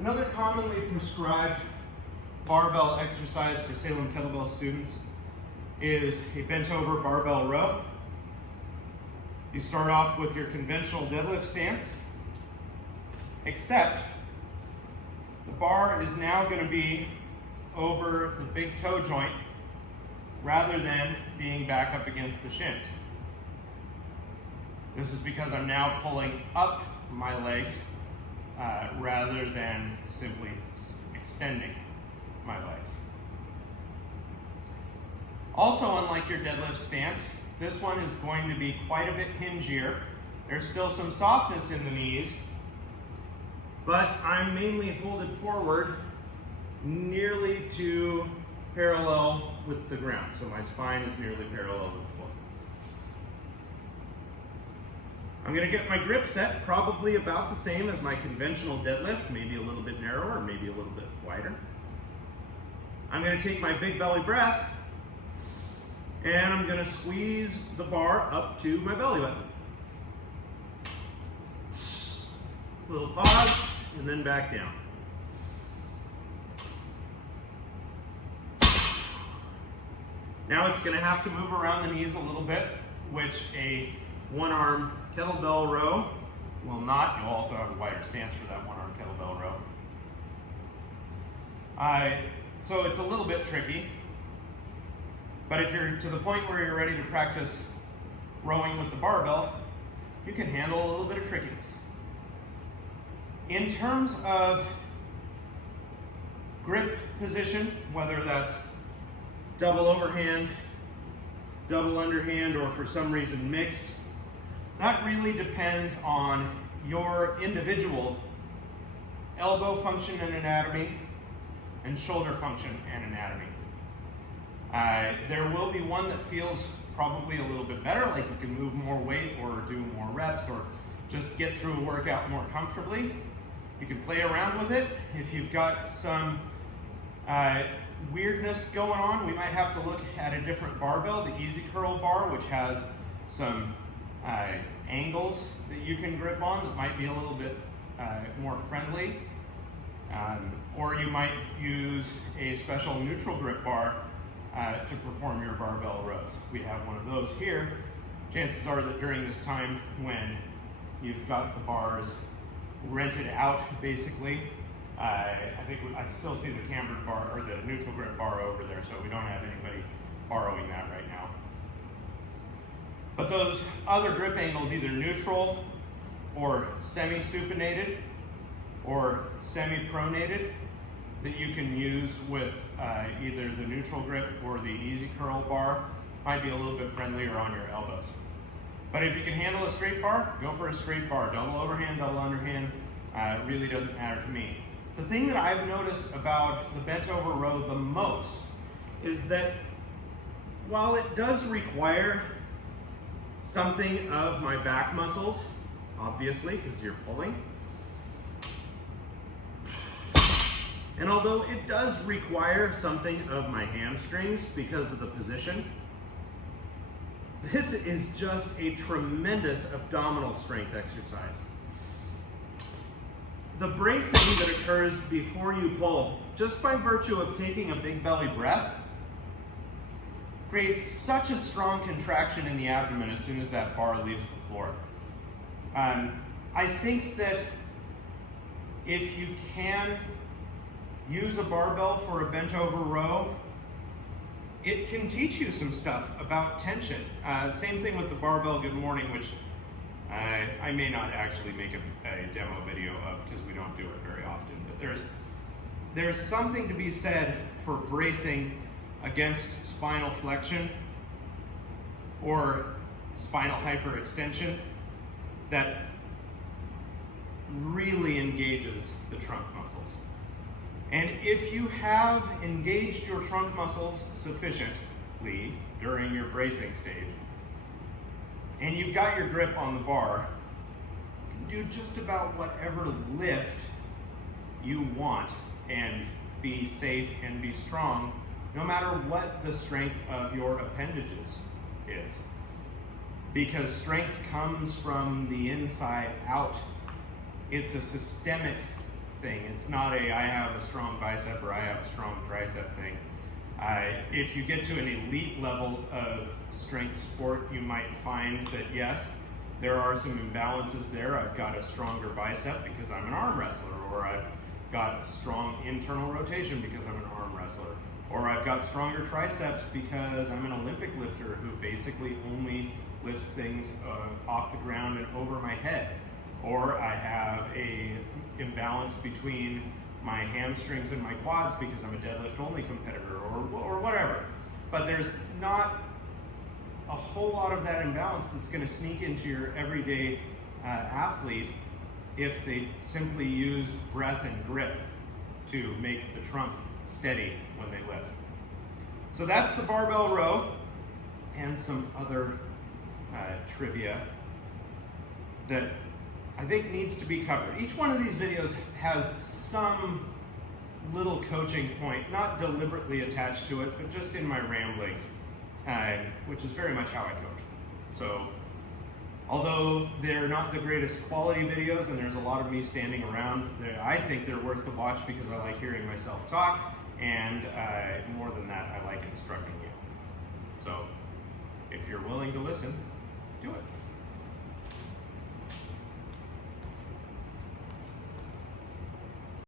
Another commonly prescribed barbell exercise for Salem kettlebell students is a bent over barbell row. You start off with your conventional deadlift stance, except the bar is now going to be over the big toe joint rather than being back up against the shins. This is because I'm now pulling up my legs rather than simply extending my legs. Also, unlike your deadlift stance, this one is going to be quite a bit hingier. There's still some softness in the knees, but I'm mainly folded forward nearly to parallel with the ground. So my spine is nearly parallel with the floor. I'm going to get my grip set probably about the same as my conventional deadlift, maybe a little bit narrower, maybe a little bit wider. I'm going to take my big belly breath and I'm going to squeeze the bar up to my belly button. A little pause and then back down. Now it's going to have to move around the knees a little bit, which a one-arm kettlebell row will not. You'll also have a wider stance for that one-arm kettlebell row. So it's a little bit tricky, but if you're to the point where you're ready to practice rowing with the barbell, you can handle a little bit of trickiness. In terms of grip position, whether that's double overhand, double underhand, or for some reason mixed, that really depends on your individual elbow function and anatomy and shoulder function and anatomy. There will be one that feels probably a little bit better, like you can move more weight or do more reps or just get through a workout more comfortably. You can play around with it. If you've got some weirdness going on, we might have to look at a different barbell, the Easy Curl bar, which has some angles that you can grip on that might be a little bit more friendly. Or you might use a special neutral grip bar to perform your barbell rows. We have one of those here. Chances are that during this time when you've got the bars rented out, basically, I think I still see the cambered bar or the neutral grip bar over there, so we don't have anybody borrowing that right now. But those other grip angles, either neutral or semi-supinated or semi-pronated, that you can use with either the neutral grip or the Easy Curl bar, might be a little bit friendlier on your elbows. But if you can handle a straight bar, go for a straight bar. Double overhand, double underhand, really doesn't matter to me. The thing that I've noticed about the bent over row the most is that while it does require something of my back muscles, obviously, because you're pulling, and although it does require something of my hamstrings because of the position, this is just a tremendous abdominal strength exercise. The bracing that occurs before you pull, just by virtue of taking a big belly breath, creates such a strong contraction in the abdomen as soon as that bar leaves the floor. I think that if you can use a barbell for a bent over row, it can teach you some stuff about tension. Same thing with the barbell good morning, which I may not actually make a demo video of because we don't do it very often, but there's something to be said for bracing against spinal flexion or spinal hyperextension that really engages the trunk muscles. And if you have engaged your trunk muscles sufficiently during your bracing stage, and you've got your grip on the bar, you can do just about whatever lift you want and be safe and be strong, no matter what the strength of your appendages is. Because strength comes from the inside out. It's a systemic thing. It's not a I have a strong bicep or I have a strong tricep thing. If you get to an elite level of strength sport, you might find that yes, there are some imbalances there. I've got a stronger bicep because I'm an arm wrestler, or I've got strong internal rotation because I'm an arm wrestler, or I've got stronger triceps because I'm an Olympic lifter who basically only lifts things off the ground and over my head, or I have a imbalance between my hamstrings and my quads because I'm a deadlift only competitor, or whatever. But there's not a whole lot of that imbalance that's going to sneak into your everyday athlete if they simply use breath and grip to make the trunk steady when they lift. So that's the barbell row and some other trivia that I think needs to be covered. Each one of these videos has some little coaching point, not deliberately attached to it, but just in my ramblings, which is very much how I coach. So, although they're not the greatest quality videos and there's a lot of me standing around, I think they're worth the watch because I like hearing myself talk, and more than that, I like instructing you. So, if you're willing to listen, do it.